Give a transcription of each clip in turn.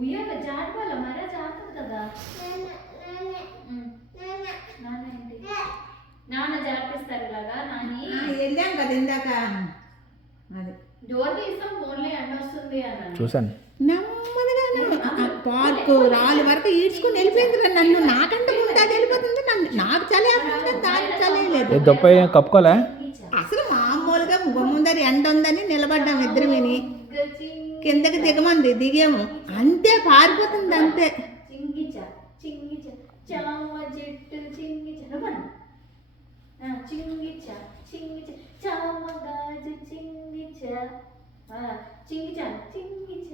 ఉయ్యాల జాడపాల మరా జారుతుంది కదా. నాన్న జారిపిస్తారు ఇలాగా. నాని వెళ్ళాం కదా ఇందాక. అది డోర్ తీసాం ఫోన్లే ఎండ వస్తుంది అన్నాను. చూసాను నెమ్మదిగానే పార్కు రాలి వరకు ఈడ్చుకుని వెళ్ళిపోయింది నన్ను. నాకంటే ముందు అది వెళ్ళిపోతుంది. నాకు చలి వేస్తుంది, దానికి చలి లేదు. దొప్ప కప్పుకోలే. అసలు మామూలుగా ముందర ఎండ ఉందని నిలబడ్డాం ఇద్దరు విని. కిందకి దిగమంది, దిగాము అంతే, పారిపోతుంది అంతే. చింగిచ చింగిచ చామ చెట్టు చింగిచ చింగిచ చింగిచ చామ గాజు చింగిచ చింగిచ చింగిచ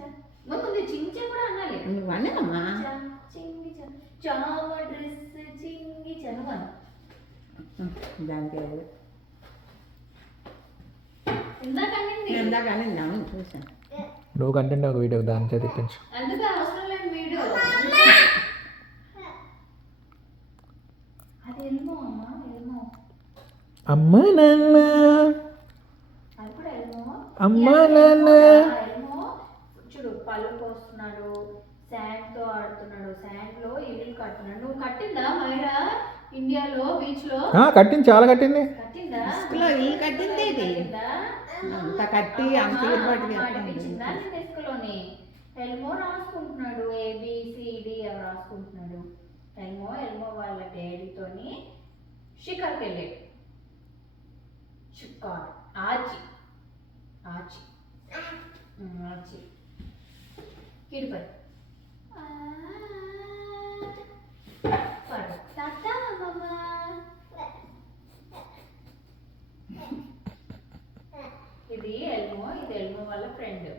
ముందు చింగిచ కూడా అనాలి. నువ్వు అన్నావమ్మా. చింగిచ చామ డ్రెస్ చింగిచ దానికి ఇందాక అనిందాము చూసాను. నువ్వు కంటెంట్ ఒక వీడియో దాని చేతి తెప్పించు. అందుకే అవసరం లేని వీడియో అది. ఎల్మో అమ్మ ఎల్మో అమ్మ నాన్న అది కూడా ఎల్మో. అమ్మ నాన్న ఎల్మో చూడు పళ్ళు పోస్తున్నాడు, శాండ్ తో ఆడుతున్నాడు, శాండ్ లో ఇల్లు కట్టున్నాడు. నువ్వు కట్టిందా మైరా ఇండియాలో బీచ్ లో? కట్టింది, చాలా కట్టింది. కట్టిందా ఇల్లు కట్టింది. అంత కట్టి అంత కట్టించిందా డెస్క్లోని? ఎల్మో రాసుకుంటున్నాడు, ABCD అవి రాసుకుంటున్నాడు. ఎల్మో వాళ్ళ డాడీతోని షికార్కి వెళ్ళాడు. షికార్ ఆచి ఆచి ఆచి కిడిపై టాటా మామా. ఇది ఎల్మో వాళ్ళ ఫ్రెండ్.